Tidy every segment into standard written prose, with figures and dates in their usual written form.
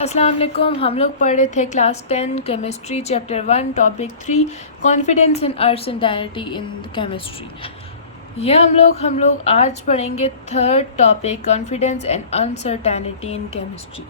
अस्सलाम वालेकुम। हम लोग पढ़ रहे थे class 10 chemistry chapter 1 topic 3 confidence in uncertainty in chemistry. यह हम लोग आज पढ़ेंगे third topic confidence and uncertainty in chemistry.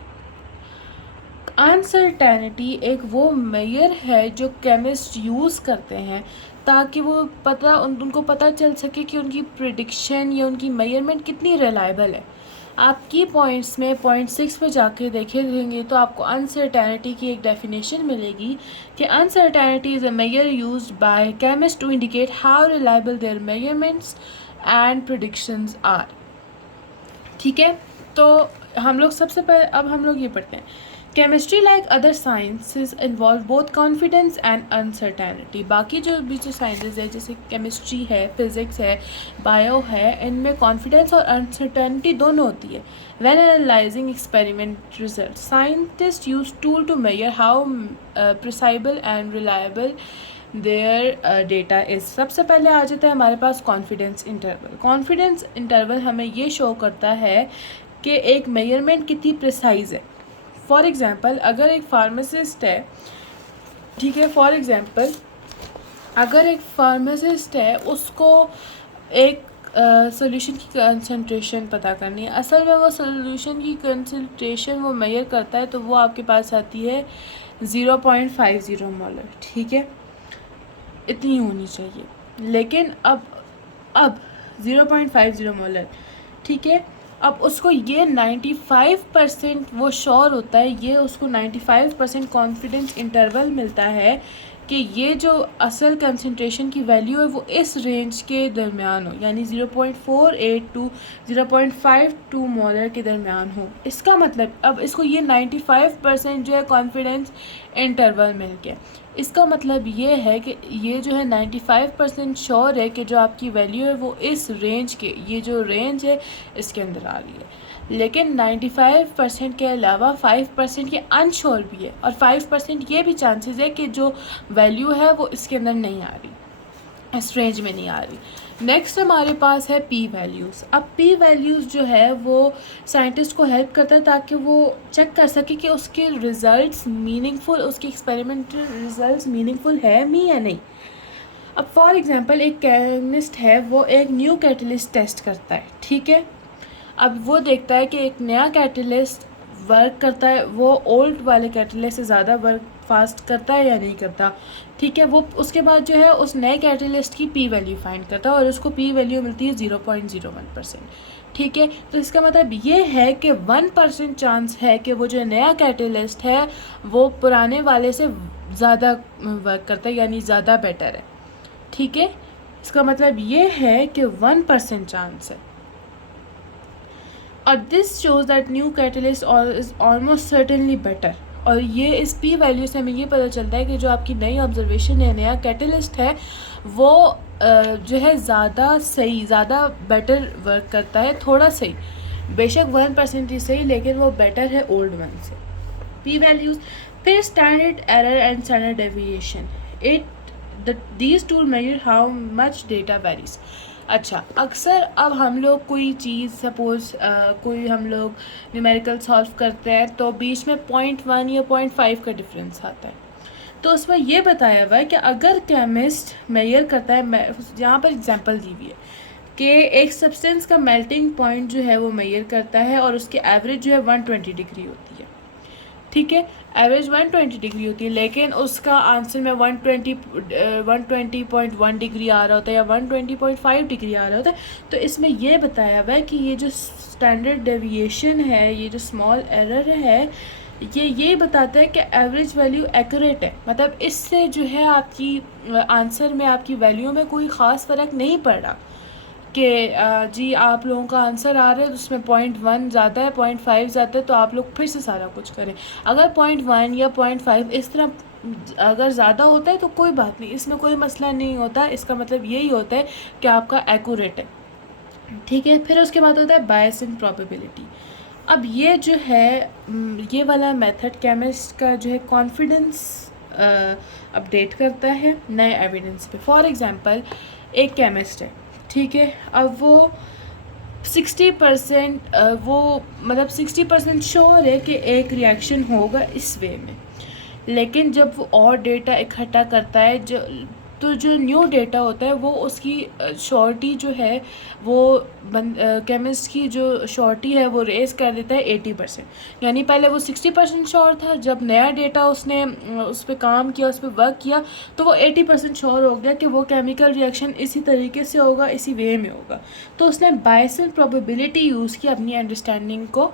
Uncertainty एक वो मेजर है जो केमिस्ट यूज़ करते हैं ताकि वो उनको पता चल सके कि उनकी प्रिडिक्शन या उनकी मेजरमेंट कितनी रिलायबल है। आप की पॉइंट्स में पॉइंट 6 पे जाके देखेंगे तो आपको अनसर्टेनिटी की एक डेफिनेशन मिलेगी कि uncertainty is a measure used by chemist to indicate how reliable their measurements and predictions are. ठीक है, तो हम लोग सबसे पहले अब हम लोग ये पढ़ते हैं chemistry like other sciences involve both confidence and uncertainty. बाकी जो साइंसेस है जैसे केमिस्ट्री है, फिज़िक्स है, बायो है, इनमें कॉन्फिडेंस और अनसर्टेनिटी दोनों होती है। When analysing experiment result scientist use tool to measure how precise and reliable their data is. सबसे पहले आ जाता है हमारे पास कॉन्फिडेंस इंटरवल। कॉन्फिडेंस इंटरवल हमें ये शो करता है कि एक मेजरमेंट कितनी प्रिसाइज है। फॉर एग्ज़ाम्पल अगर एक फार्मासिस्ट है, ठीक है, फॉर एग्ज़ाम्पल अगर एक फार्मासिस्ट है उसको एक सोल्यूशन की कंसंट्रेशन पता करनी है। असल में वो सोल्यूशन की कंसंट्रेशन वो मेजर करता है तो वो आपके पास आती है 0.50 मोलर। ठीक है, इतनी होनी चाहिए, लेकिन अब 0.50 मोलर, ठीक है। अब उसको ये 95% वो श्योर होता है, ये उसको 95% कॉन्फिडेंस इंटरवल मिलता है कि ये जो असल कंसंट्रेशन की वैल्यू है वो इस रेंज के दरमियान हो, यानी 0.48 टू 0.52 मोलर के दरमियान हो। इसका मतलब अब इसको ये 95% जो है कॉन्फिडेंस इंटरवल मिल गया। इसका मतलब ये है कि ये जो है 95% श्योर है कि जो आपकी वैल्यू है वो इस रेंज के, ये जो रेंज है इसके अंदर आ रही है। लेकिन 95% के अलावा 5% ये अनश्योर भी है और 5% ये भी चांसेस है कि जो वैल्यू है वो इसके अंदर नहीं आ रही, इस रेंज में नहीं आ रही। नेक्स्ट हमारे पास है पी वैल्यूज़। अब पी वैल्यूज़ जो है वो साइंटिस्ट को हेल्प करता है ताकि वो चेक कर सके कि उसके रिज़ल्ट्स मीनिंगफुल, उसके एक्सपेरिमेंटल रिज़ल्ट्स मीनिंगफुल है मी या नहीं। अब फॉर एग्जांपल एक केमिस्ट है, वो एक न्यू कैटलिस्ट टेस्ट करता है, ठीक है। अब वो देखता है कि एक नया कैटलिस्ट वर्क करता है, वो ओल्ड वाले कैटलिस्ट से ज़्यादा वर्क फास्ट करता है या नहीं करता, ठीक है। वो उसके बाद जो है उस नए कैटलिस्ट की पी वैल्यू फाइंड करता है और उसको पी वैल्यू मिलती है 0.01%, ठीक है। तो इसका मतलब ये है कि 1% चांस है कि वो जो नया कैटलिस्ट है वो पुराने वाले से ज़्यादा वर्क करता है, यानी ज़्यादा बेटर है, ठीक है। इसका मतलब ये है कि 1% चांस है। और this shows that new catalyst is almost certainly better. और ये इस पी वैल्यू से हमें ये पता चलता है कि जो आपकी नई ऑब्जर्वेशन है, नया कैटलिस्ट है, वो जो है ज़्यादा सही, ज़्यादा बेटर वर्क करता है, थोड़ा सही, बेशक 1% ही सही, लेकिन वो बेटर है ओल्ड वन से। P values. फिर standard error and standard deviation. These tool measure how much data varies. अच्छा, अक्सर अब हम लोग कोई चीज़ सपोज़ कोई हम लोग न्यूमेरिकल सॉल्व करते हैं तो बीच में 0.1 या 0.5 का डिफरेंस आता है। तो उसमें ये बताया हुआ है कि अगर केमिस्ट मेजर करता है, यहाँ पर एग्जांपल दी हुई है कि एक सब्सटेंस का मेल्टिंग पॉइंट जो है वो मेजर करता है और उसकी एवरेज जो है 120 डिग्री होती है, ठीक है। एवरेज 120 डिग्री होती है, लेकिन उसका आंसर में 120.1 डिग्री आ रहा होता है या 120.5 डिग्री आ रहा होता है। तो इसमें यह बताया हुआ है कि ये जो स्टैंडर्ड डेविएशन है, ये जो स्मॉल एरर है, ये बताता है कि एवरेज वैल्यू एक्यूरेट है। मतलब इससे जो है आपकी आंसर में, आपकी वैल्यू में कोई ख़ास फ़र्क नहीं पड़ रहा कि जी आप लोगों का आंसर आ रहा है तो उसमें 0.1 ज़्यादा है, 0.5 ज़्यादा है, तो आप लोग फिर से सारा कुछ करें। अगर 0.1 या 0.5 इस तरह अगर ज़्यादा होता है तो कोई बात नहीं, इसमें कोई मसला नहीं होता। इसका मतलब यही होता है कि आपका एक्यूरेट है, ठीक है। फिर उसके बाद होता है बायस इन प्रोबेबिलिटी। अब ये जो है ये वाला मेथड केमिस्ट का जो है कॉन्फिडेंस अपडेट करता है नए एविडेंस पे। फॉर एग्ज़ाम्पल एक केमिस्ट है, ठीक है। अब वो 60% वो मतलब 60% श्योर है कि एक रिएक्शन होगा इस वे में, लेकिन जब वो और डेटा इकट्ठा करता है तो जो न्यू डेटा होता है वो उसकी श्योरिटी जो है वो केमिस्ट की जो श्योरिटी है वो रेस कर देता है 80%। यानी पहले वो 60% श्योर था, जब नया डेटा उसने उस पर काम किया, उस पर वर्क किया, तो वो 80% श्योर हो गया कि वो केमिकल रिएक्शन इसी तरीके से होगा, इसी वे में होगा। तो उसने बायसेंट प्रोबेबिलिटी यूज़ की अपनी अंडरस्टैंडिंग को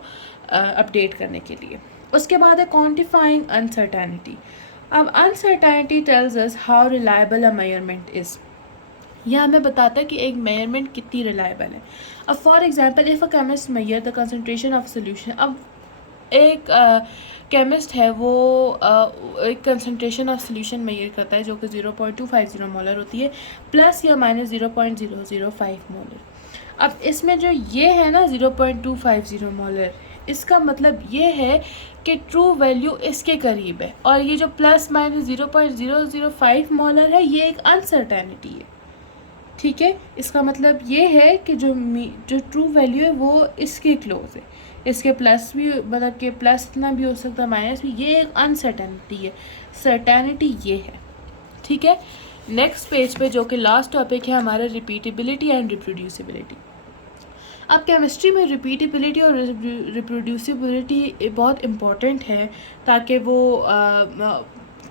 अपडेट करने के लिए। उसके बाद है क्वांटिफाइंग अनसर्टेनिटी। अब uncertainty tells us how reliable a measurement is. यह हमें बताता है कि एक मेजरमेंट कितनी रिलायबल है। अब for example if a chemist measure the concentration of solution. अब एक केमिस्ट है वो एक कंसंट्रेशन ऑफ सोल्यूशन मेजर करता है जो कि 0.250 मोलर होती है, प्लस या माइनस 0.005 मोलर। अब इसमें जो ये है ना 0.250 मोलर, इसका मतलब ये है कि ट्रू वैल्यू इसके करीब है, और ये जो प्लस माइनस 0.005 मोलर है ये एक अनसर्टेनिटी है। ठीक है, इसका मतलब ये है कि जो ट्रू वैल्यू है वो इसके क्लोज है, इसके प्लस भी मतलब कि प्लस इतना भी हो सकता है, माइनस भी, ये एक अनसर्टेनिटी है। सर्टेनिटी ये है। ठीक है, नेक्स्ट पेज पे जो कि लास्ट टॉपिक है हमारा रिपीटेबिलिटी एंड रिप्रोड्यूसिबिलिटी। अब केमिस्ट्री में रिपीटेबिलिटी और रिप्रोड्यूसिबिलिटी बहुत इम्पॉर्टेंट है ताकि वो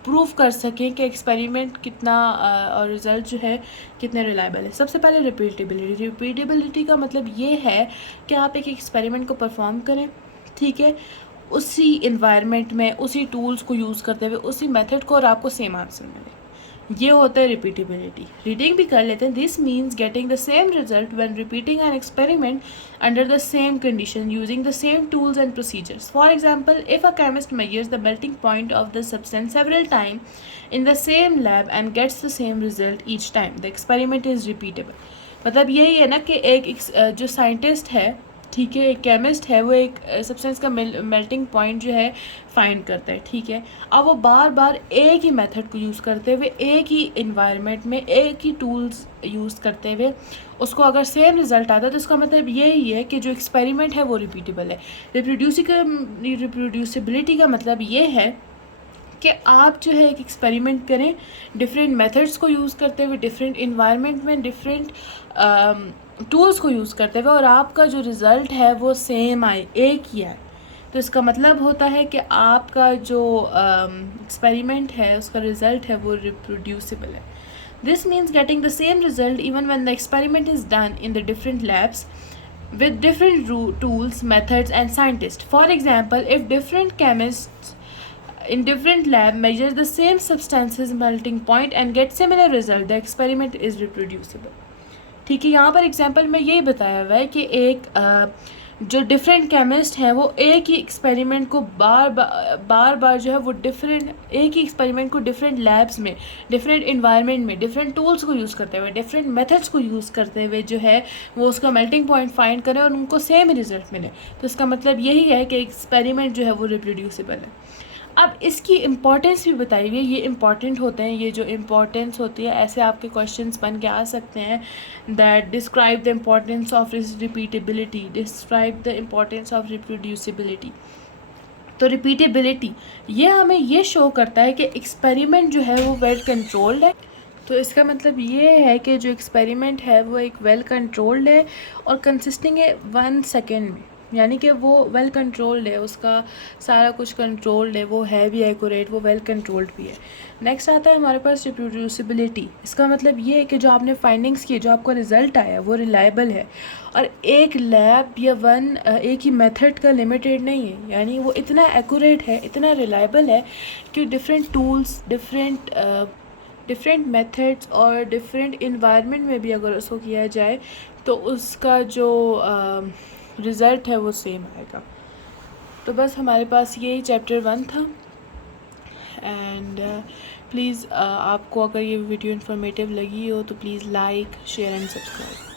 प्रूव कर सकें कि एक्सपेरिमेंट कितना और रिज़ल्ट जो है कितने रिलायबल है। सबसे पहले रिपीटेबिलिटी। रिपीटेबिलिटी का मतलब ये है कि आप एक एक्सपेरिमेंट को परफॉर्म करें, ठीक है, उसी इन्वायरमेंट में, उसी टूल्स को यूज़ करते हुए, उसी मेथड को, और आपको सेम आंसर मिले। ये होता है रिपीटेबिलिटी। रीडिंग भी कर लेते हैं। This means getting the same result when repeating an experiment under the same condition using the same tools and procedures. For example, if a chemist measures the melting point of the substance several times in the same lab and gets the same result each time, the experiment is repeatable. मतलब यही है ना कि एक जो scientist है, ठीक है, एक केमिस्ट है, वो एक सब्सटेंस का मेल्टिंग पॉइंट जो है फाइंड करता है, ठीक है। अब वो बार बार एक ही मेथड को यूज़ करते हुए, एक ही इन्वायरमेंट में, एक ही टूल्स यूज़ करते हुए उसको अगर सेम रिज़ल्ट आता है तो उसका मतलब यही है कि जो एक्सपेरिमेंट है वो रिपीटेबल है। रिप्रोड्यूसिबिलिटी का मतलब ये है कि आप जो है एक एक्सपेरिमेंट करें डिफरेंट मेथड्स को यूज़ करते हुए, डिफरेंट इन्वायरमेंट में, डिफरेंट टूल्स को यूज़ करते हुए, और आपका जो रिज़ल्ट है वो सेम आए, एक ही आए। तो इसका मतलब होता है कि आपका जो एक्सपेरिमेंट है उसका रिज़ल्ट है वो रिप्रोड्यूसिबल है। This means getting the same result even when the experiment is done in the different labs with different tools, methods and scientists. For example, if different chemists in different lab measure the same substances melting point and get similar result, the experiment is reproducible. ठीक है, यहाँ पर example में यही बताया हुआ है कि एक जो डिफरेंट केमिस्ट हैं वो एक ही एक्सपेरिमेंट को बार बार जो है वो एक ही एक्सपेरिमेंट को डिफरेंट लैब्स में, डिफरेंट इन्वायरमेंट में, डिफरेंट टूल्स को यूज़ करते हुए, डिफरेंट मेथड्स को यूज़ करते हुए जो है वो उसका मेल्टिंग पॉइंट फाइंड करें और उनको सेम रिजल्ट मिले। तो इसका मतलब यही है कि एक्सपेरिमेंट जो है वो रिप्रोड्यूसिबल है। अब इसकी इम्पॉर्टेंस भी बताई हुई है। ये इम्पॉर्टेंट होते हैं, ये जो इम्पॉर्टेंस होती है, ऐसे आपके क्वेश्चंस बन के आ सकते हैं। That describe the importance of repeatability, describe the importance of reproducibility. तो रिपीटेबिलिटी ये हमें ये शो करता है कि एक्सपेरिमेंट जो है वो वेल कंट्रोल्ड है। तो इसका मतलब ये है कि जो एक्सपेरिमेंट है वो एक वेल कंट्रोल्ड है और कंसिस्टिंग है 1 सेकेंड में, यानी कि वो वेल कंट्रोल्ड है, उसका सारा कुछ कंट्रोल्ड है, वो है भी एक्यूरेट, वो वेल कंट्रोल्ड भी है। नेक्स्ट आता है हमारे पास रिप्रोड्यूसिबिलिटी। इसका मतलब ये है कि जो आपने फाइंडिंग्स की, जो आपका रिज़ल्ट आया वो रिलायबल है और एक लैब या एक ही मेथड का लिमिटेड नहीं है, यानी वो इतना एक्यूरेट है, इतना रिलायबल है कि डिफरेंट टूल्स, डिफरेंट मेथड्स और डिफरेंट इन्वायरमेंट में भी अगर उसको किया जाए तो उसका जो रिज़ल्ट है वो सेम आएगा। तो बस हमारे पास यही चैप्टर 1 था। एंड प्लीज़ आपको अगर ये वीडियो इन्फॉर्मेटिव लगी हो तो please like, share and subscribe.